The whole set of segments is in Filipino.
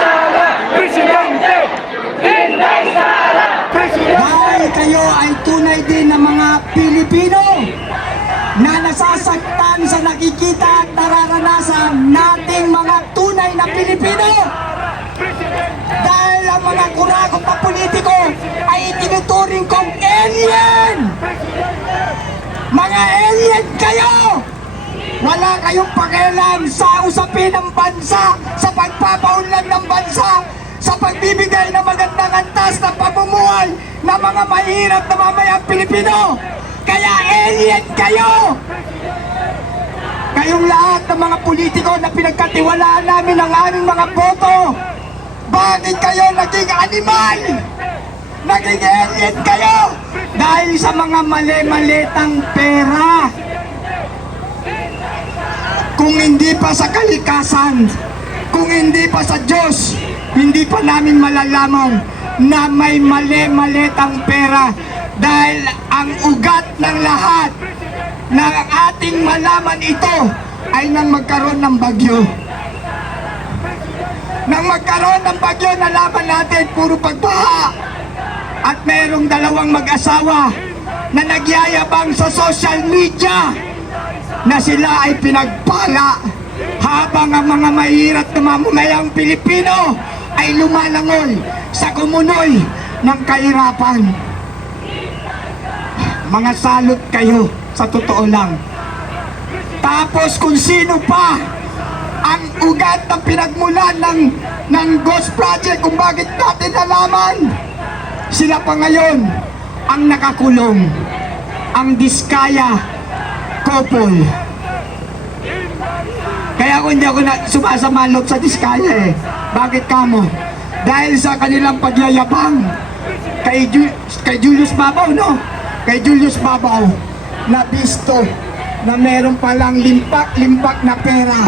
sala, Presidente! Inday Sara! Dahil kayo ay tunay din na mga Pilipino na nasasaktan sa nakikita at nararanasan nating mga tunay na Pilipino. Dahil ang mga kuragot na politiko ay itinuturing kong alien. Mga alien kayo! Wala kayong pakialam sa usapin ng bansa, sa pagpapaunlad ng bansa, sa pagbibigay ng magandang antas ng pamumuhay ng mga mahirap na mamayang Pilipino. Kaya alien kayo! Kayong lahat ng mga politiko na pinagkatiwalaan namin ang aming mga boto, bakit kayo naging animal? Naging alien kayo dahil sa mga mali-malitang pera. Kung hindi pa sa kalikasan, kung hindi pa sa Diyos, hindi pa namin malalaman na may mali-malitang pera. Dahil ang ugat ng lahat ng ating malaman ito ay nang magkaroon ng bagyo. Nang magkaroon ng bagyo, nalaman natin puro pagbaha. At mayroong dalawang mag-asawa na nagyayabang sa social media na sila ay pinagpala habang ang mga mahirap na mamamayang Pilipino ay lumalangoy sa kumunoy ng kahirapan. Mga salot kayo, sa totoo lang. Tapos kung sino pa ang ugat na pinagmulan ng Ghost Project, kung bakit natin nalaman, sila pa ngayon ang nakakulong, ang Diskaya couple. Kaya kung hindi ako sumasamalot sa Diskaya bakit kamo? Dahil sa kanilang pagyayabang kay Julius Babaw, no? Kay Julius Babaw na bisto na meron palang limpak-limpak na pera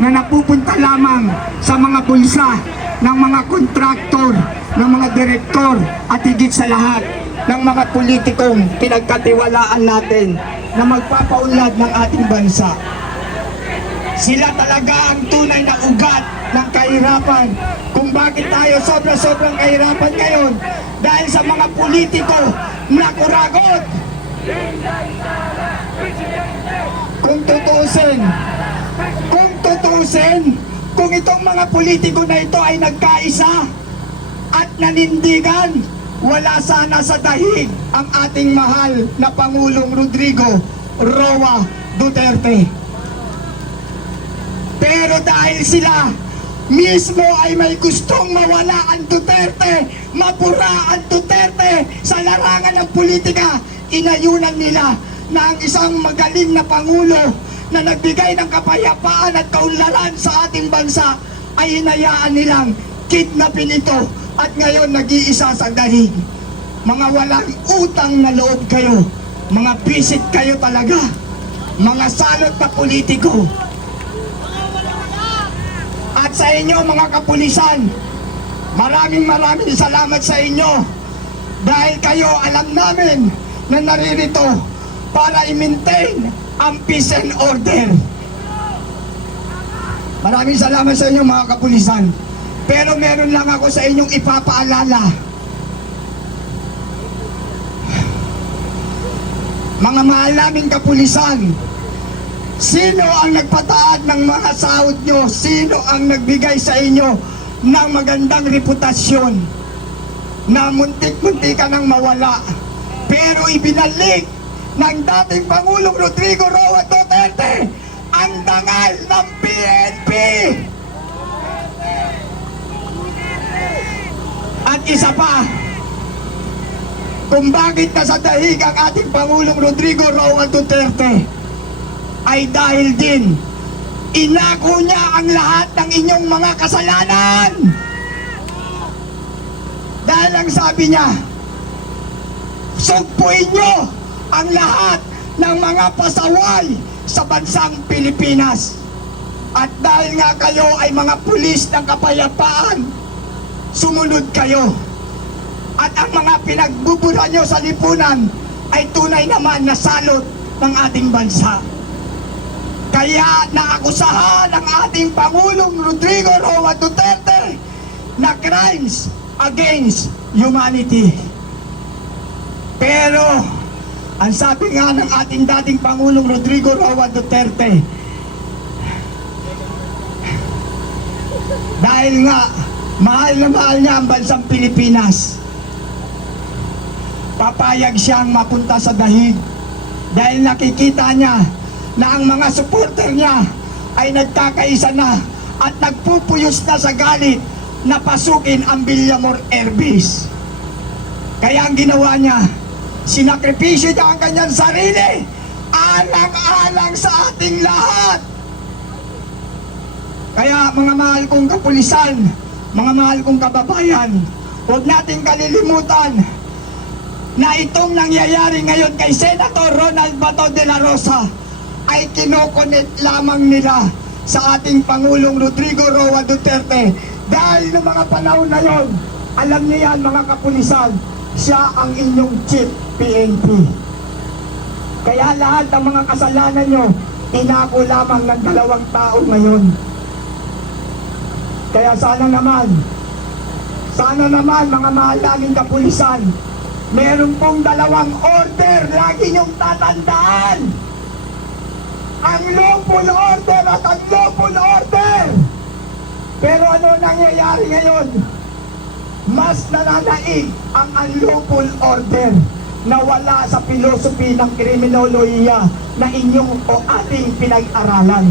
na napupunta lamang sa mga bulsa ng mga kontraktor, ng mga direktor at higit sa lahat ng mga politikong pinagkatiwalaan natin na magpapaunlad ng ating bansa. Sila talaga ang tunay na ugat ng kahirapan. Kung bakit tayo sobrang kahirapan ngayon dahil sa mga politiko na kuragot. Kung tutuusin, kung itong mga politiko na ito ay nagkaisa at nanindigan, wala sana sa dahig ang ating mahal na Pangulong Rodrigo Roa Duterte. Pero dahil sila mismo ay may gustong mawala ang Duterte, mapura ang Duterte sa larangan ng politika, inayunan nila na ang isang magaling na Pangulo na nagbigay ng kapayapaan at kaunlaran sa ating bansa ay hinayaan nilang kidnapin ito at ngayon nag-iisa sa dahig. Mga walang utang na loob kayo, mga bisit kayo talaga, mga salot na politiko. At sa inyo mga kapulisan, maraming salamat sa inyo dahil kayo alam namin na naririto para i-maintain ang peace and order. Maraming salamat sa inyo mga kapulisan. Pero meron lang ako sa inyong ipapaalala. Mga mahal naming kapulisan, sino ang nagpataad ng mga sahod nyo? Sino ang nagbigay sa inyo ng magandang reputasyon na muntik-muntikan ang mawala? Pero ibinalik ng dating Pangulong Rodrigo Roa Duterte ang dangal ng PNP. At isa pa, kung bakit nasa dahig ang ating Pangulong Rodrigo Roa Duterte ay dahil din inako niya ang lahat ng inyong mga kasalanan. Dahil ang sabi niya, sugpuin nyo ang lahat ng mga pasaway sa bansang Pilipinas. At dahil nga kayo ay mga pulis ng kapayapaan, sumunod kayo. At ang mga pinagbubura nyo sa lipunan ay tunay naman na salot ng ating bansa. Kaya naakusahan ang ating Pangulong Rodrigo Roa Duterte na crimes against humanity. Pero, ang sabi nga ng ating dating Pangulong Rodrigo Roa Duterte, dahil nga mahal na mahal niya ang bansang Pilipinas, papayag siyang mapunta sa dahig dahil nakikita niya na ang mga supporter niya ay nagkakaisa na at nagpupuyos na sa galit na pasukin ang Villamor Air Base. Kaya ang ginawa niya, sinakripisyo niya ang kanyang sarili alang-alang sa ating lahat. Kaya mga mahal kong kapulisan, mga mahal kong kababayan, huwag nating kalilimutan na itong nangyayari ngayon kay Senator Ronald Bato de la Rosa ay kinokonet lamang nila sa ating Pangulong Rodrigo Roa Duterte. Dahil noong mga panahon na yon, alam niyo yan mga kapulisan, siya ang inyong chief PNP. Kaya lahat ng mga kasalanan nyo, inako lamang ng 2 tao ngayon. Kaya sana naman mga mahal naming kapulisan, meron pong 2 order, lagi nyong tatandaan. Ang lawful order at ang lawful order. Pero ano nangyayari ngayon? Mas nananaig ang unlawful order na wala sa pilosopi ng kriminolohiya na inyong o ating pinag-aralan.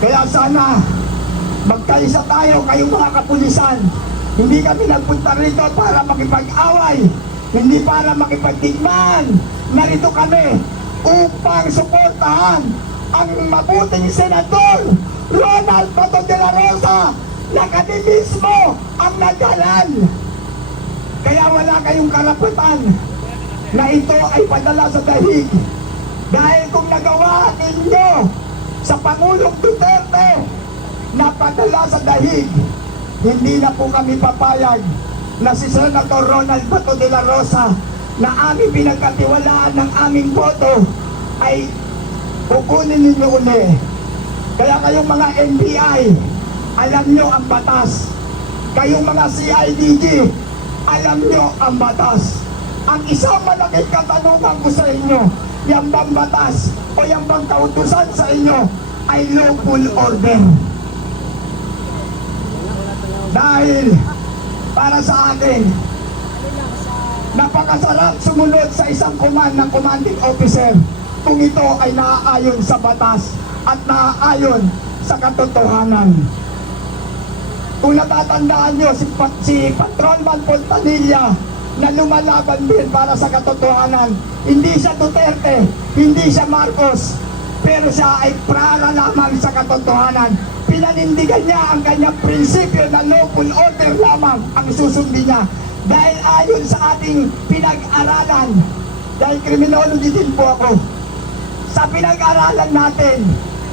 Kaya sana magkaisa tayo kayong mga kapulisan. Hindi kami nagpunta rito para makipag-away, hindi para makipagdigmaan. Narito kami upang suportahan ang mabuting Senador Ronald Bato de la Rosa na kami mismo ang naghalal. Kaya wala kayong karapatan na ito ay padala sa dahig. Dahil kung nagawa ninyo sa Pangulong Duterte na padala sa dahig, hindi na po kami papayag na si Senator Ronald Bato de la Rosa na aming pinagkatiwalaan ng aming boto ay kukunin ninyo uli. Kaya kayong mga NBI, alam nyo ang batas. Kayong mga CIDG, alam nyo ang batas. Ang isang malaking katanungan ko sa inyo, yung bang batas o yung bang kautusan sa inyo ay lawful order. Dahil para sa akin, napakasarap sumunod sa isang ng commanding officer kung ito ay naaayon sa batas at naaayon sa katotohanan. Kung natatandaan nyo, si Patrolman Pontanilla na lumalaban din para sa katotohanan, hindi siya Duterte, hindi siya Marcos, pero siya ay para lamang sa katotohanan. Pinanindigan niya ang kanyang prinsipyo na lawful order lamang ang susundin niya. Dahil ayon sa ating pinag-aralan, dahil criminology din po ako, sa pinag-aralan natin,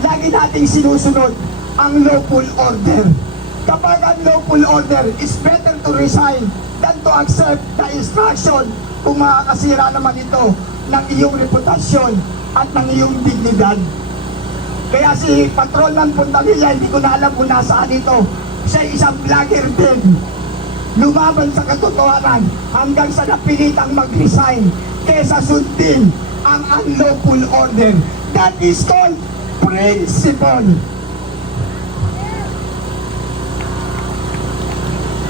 lagi nating sinusunod ang lawful order. Kapag ang lawful order is better to resign than to accept the instruction kung makakasira naman ito ng iyong reputasyon at ng iyong dignidad. Kaya si Patrolman Pontanilla, hindi ko na alam kung nasaan ito, siya isang vlogger din. Lumaban sa katotohanan hanggang sa napilitang mag-resign kesa sundin ang unlawful order. That is called principle.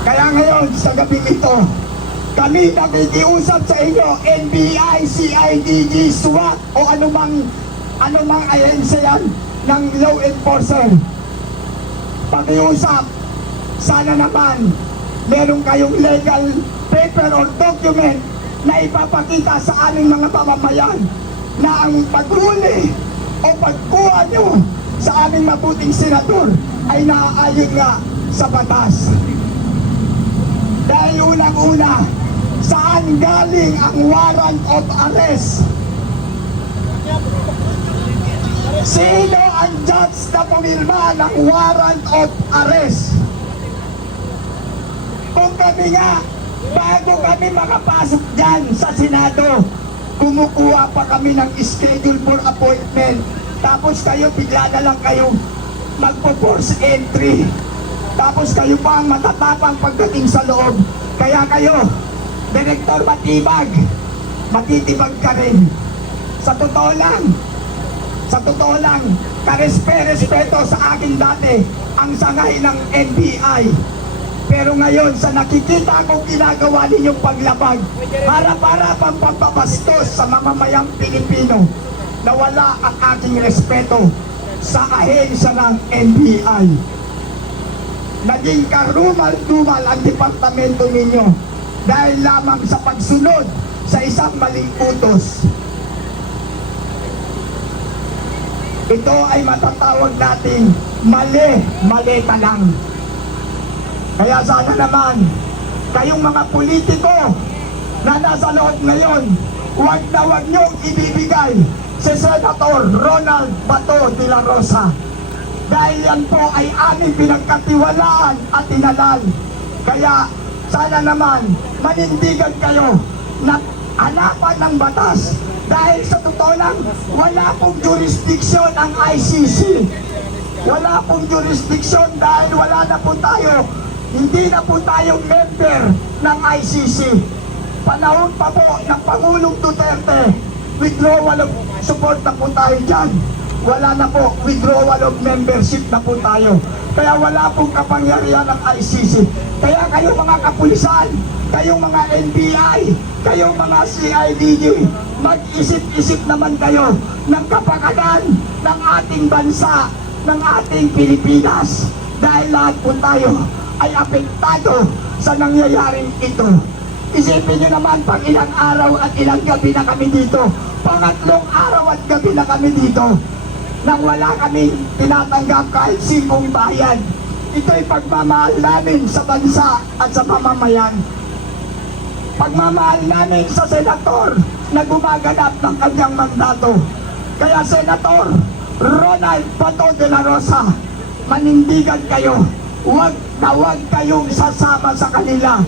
Kaya ngayon sa gabing ito, kami nakikiusap sa inyo, NBI, CIDG, SWAT o anumang ahensya yan ng law enforcer. Pakiusap, sana naman meron kayong legal paper or document na ipapakita sa aming mga mamamayan na ang paghuli o pagkuha nyo sa aming mabuting senador ay naaayon nga sa batas. Dahil unang-una, saan galing ang warrant of arrest? Sino ang judge na pumirma ng warrant of arrest? Kung kami nga, bago kami makapasok dyan sa Senado, kumukuha pa kami ng schedule for appointment. Tapos kayo, bigla na lang kayo magpo-force entry. Tapos kayo pa ang matatapang pagdating sa loob. Kaya kayo, Direktor matitibag ka rin. Sa totoo lang, karespeto sa akin dati ang sangay ng NBI. Pero ngayon, sa nakikita kong ginagawa ninyong paglabag, harap-harapang pampabastos sa mamamayang Pilipino, nawala ang aking respeto sa ahensya ng NBI. Naging karumal-dumal ang departamento ninyo dahil lamang sa pagsunod sa isang maling utos. Ito ay matatawag natin mali-maleta lang. Kaya sana naman, kayong mga politiko na nasa loob ngayon, huwag na huwag niyong ibibigay si Senator Ronald Bato de la Rosa. Dahil yan po ay aming pinagkatiwalaan at tinalal. Kaya sana naman manindigan kayo na hanapan ng batas. Dahil sa totoo lang, wala pong jurisdiction ang ICC. Wala pong jurisdiction dahil wala na po tayo. Hindi na po tayo member ng ICC. Panahon pa po ng Pangulong Duterte, withdrawal of support na po tayo dyan. Wala na po, withdrawal of membership na po tayo. Kaya wala pong kapangyarihan ng ICC. Kaya kayo mga kapulisan, kayong mga NBI, kayong mga CIDG, mag-isip-isip naman kayo ng kapakanan ng ating bansa, ng ating Pilipinas. Dahil lahat po tayo ay apektado sa nangyayaring ito. Isipin nyo naman, pag ilang araw at ilang gabi na kami dito, pangatlong araw at gabi na kami dito, nang wala kami tinatanggap kahit singkong bayan. Ito'y pagmamahal namin sa bansa at sa mamamayan. Pagmamahal namin sa senator na gumaganap ng kanyang mandato. Kaya Senator Ronald Bato de la Rosa, manindigan kayo. Huwag na huwag kayong sasama sa kanila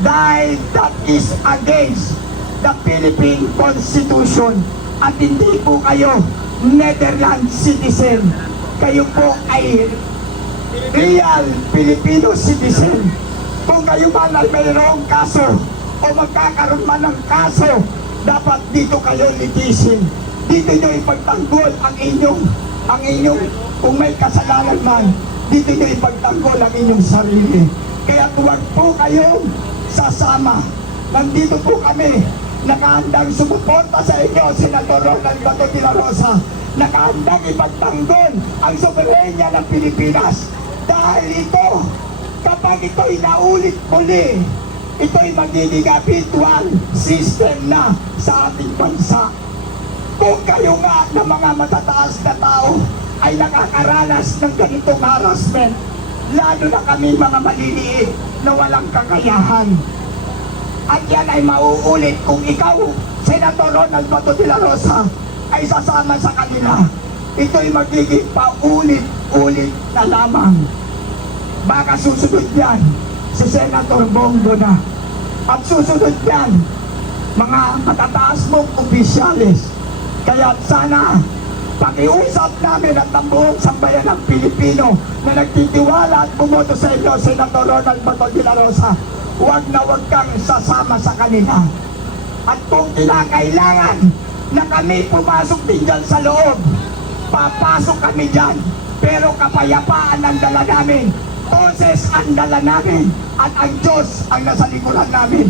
dahil that is against the Philippine Constitution at hindi po kayo Netherlands citizen. Kayo po ay real Filipino citizen. Kung kayo man ay mayroong kaso o magkakaroon man ng kaso, dapat dito kayo litisin. Dito nyo ipagtanggol ang inyong kung may kasalanan man, dito nyo ipagtanggol ang inyong sarili. Kaya huwag po kayong sasama. Nandito po kami, nakahandang sumuporta sa inyo, Senator Ronald Bato de la Rosa. Nakahandang ipagtanggol ang soberenya ng Pilipinas. Dahil ito, kapag ito'y naulit muli, ito'y magiging habitual system na sa ating bansa. Kung kayo nga na mga matataas na tao ay nakakaranas ng ganitong harassment, lalo na kami mga maliliit na walang kakayahan. At yan ay mauulit kung ikaw, Senator Ronald Bato de la Rosa, ay sasama sa kanila. Ito'y magiging paulit-ulit na lamang. Baka susunod yan si Senator Bongo na. At susunod yan mga matataas mong opisyalis. Kaya sana pakiusap namin at ang buong sambayan ng Pilipino na nagtitiwala at bumoto sa inyo, Senator Ronald Bato de la Rosa, huwag na huwag kang sasama sa kanila. At kung kinakailangan na kami pumasok din dyan sa loob, papasok kami dyan. Pero kapayapaan ang dala namin, boses ang dala namin, at ang Diyos ang nasa likuran namin.